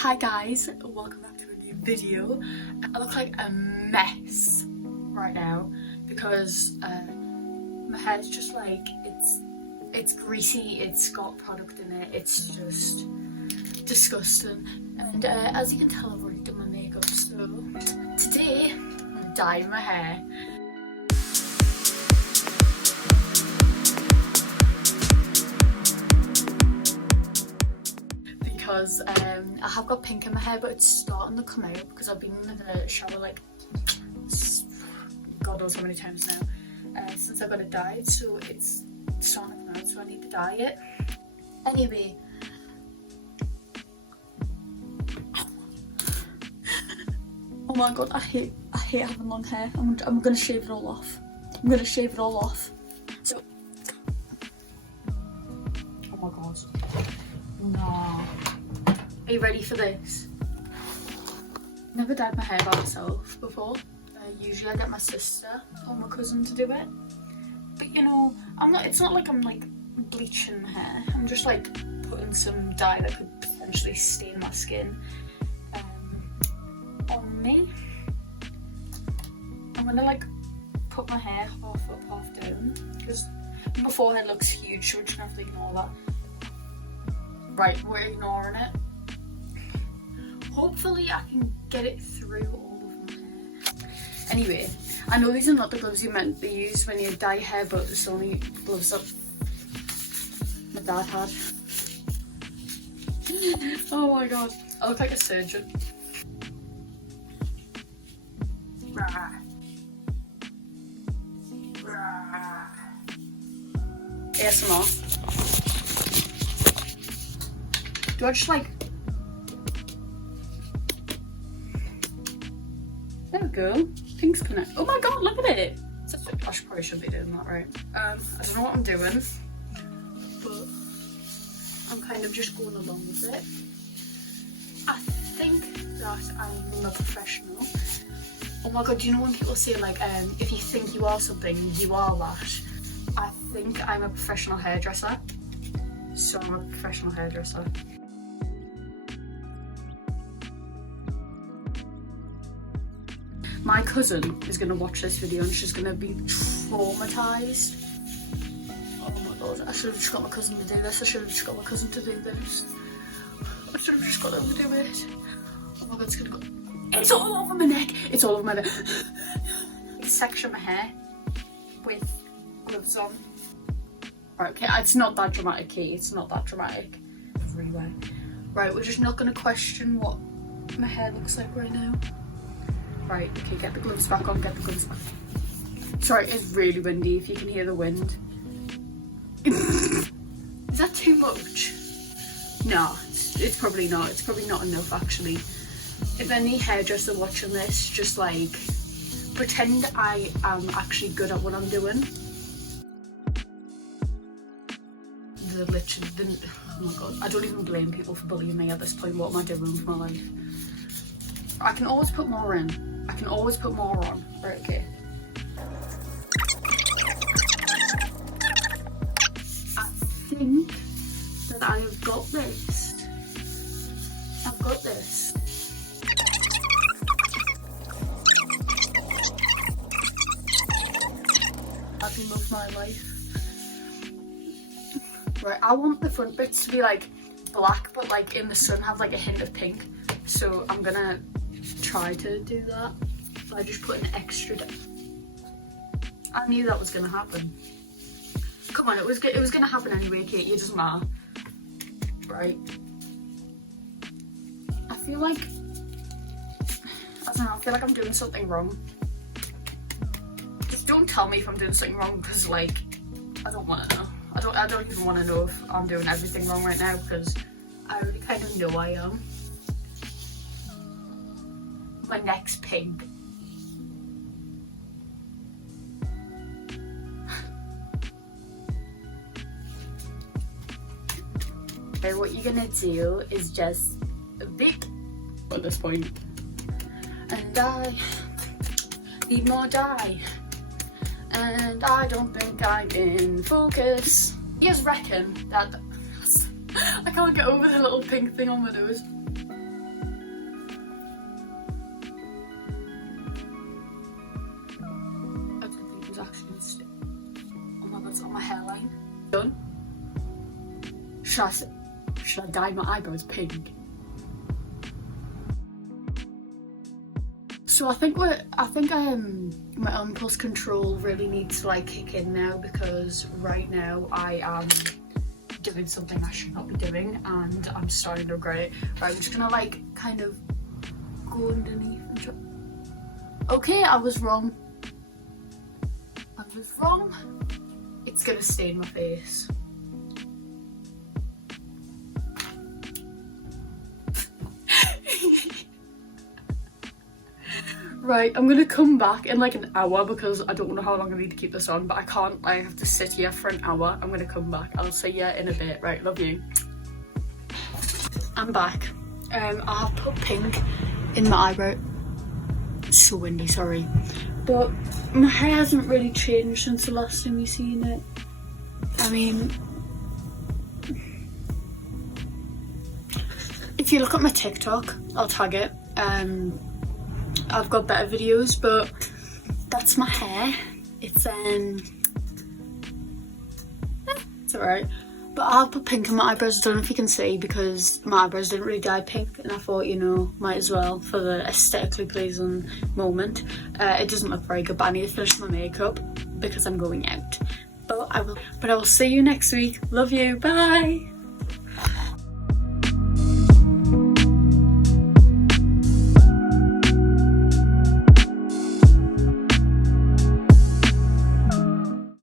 Hi guys, welcome back to a new video. I look like a mess right now because my hair's just like, it's greasy, it's got product in it, it's just disgusting. And as you can tell, I've already done my makeup, so today I'm gonna dye my hair. Because I have got pink in my hair, but it's starting to come out because I've been in the shower like God knows how many times now since I got it dyed, so it's starting to come out, so I need to dye it. Anyway, oh my god, I hate having long hair. I'm gonna shave it all off. I'm gonna shave it all off. So, oh my god, no. Are you ready for this? Never dyed my hair by myself before. Usually I get my sister or my cousin to do it. But you know, it's not like I'm like bleaching my hair. I'm just like putting some dye that could potentially stain my skin on me. I'm gonna like put my hair half up, half down because my forehead looks huge, so we're just gonna have to ignore that. Right, we're ignoring it. Hopefully I can get it through all of my hair. Anyway, I know these are not the gloves you meant to use when you dye hair, but it's only gloves that my dad had. Oh my god, I look like a surgeon. ASMR. Do I just like... There we go. Pink's connect. Oh my god, look at it! I probably shouldn't be doing that, right? I don't know what I'm doing, but I'm kind of just going along with it. I think that I'm a professional. Oh my god, do you know when people say like, if you think you are something, you are that? I think I'm a professional hairdresser. So I'm a professional hairdresser. My cousin is going to watch this video and she's going to be traumatised. Oh my god, I should have just got my cousin to do this. I should have just got my cousin to do this. I should have just got him to do it. Oh my god, it's going to go... It's all over my neck. It's all over my neck. Section my hair with gloves on. Right, okay, it's not that dramatic, Kate. It's not that dramatic. Everywhere. Right, we're just not going to question what my hair looks like right now. Right, okay, get the gloves back on, get the gloves back. Sorry, it's really windy if you can hear the wind. Is that too much? No, it's probably not. It's probably not enough actually. If any hairdresser watching this, just like pretend I am actually good at what I'm doing. Oh my god, I don't even blame people for bullying me at this point. What am I doing with my life? I can always put more in. I can always put more on. Right, okay. I think that I have got this. I've got this. I can love my life. Right, I want the front bits to be like black, but like in the sun have like a hint of pink. So I'm gonna try to do that by just putting extra down. I knew that was gonna happen. Come on, it was gonna happen anyway, Kate. It doesn't matter, right? I feel like I don't know. I feel like I'm doing something wrong. Just don't tell me if I'm doing something wrong, because like I don't want to know. I don't even want to know if I'm doing everything wrong right now, because I already kind of know I am. My neck's pink. So what you're gonna do is just a big at this point, and I need more dye, and I don't think I'm in focus. You just reckon that I can't get over the little pink thing on my nose. should I dye my eyebrows pink? So I think my impulse control really needs to like kick in now, because right now I am doing something I should not be doing and I'm starting to regret it. Right, I'm just gonna like kind of go underneath and try. Okay, I was wrong. It's gonna stain my face. Right, I'm gonna come back in like an hour because I don't know how long I need to keep this on, but I can't. I have to sit here for an hour. I'm gonna come back. I'll see you in a bit. Right, love you. I'm back. I have put pink in my eyebrow. It's so windy, sorry. But my hair hasn't really changed since the last time you seen it. I mean, if you look at my TikTok, I'll tag it. I've got better videos, but that's my hair. It's alright. But I'll put pink in my eyebrows. I don't know if you can see because my eyebrows didn't really dye pink, and I thought, you know, might as well for the aesthetically pleasing moment. It doesn't look very good, but I need to finish my makeup because I'm going out. But I will see you next week. Love you. Bye.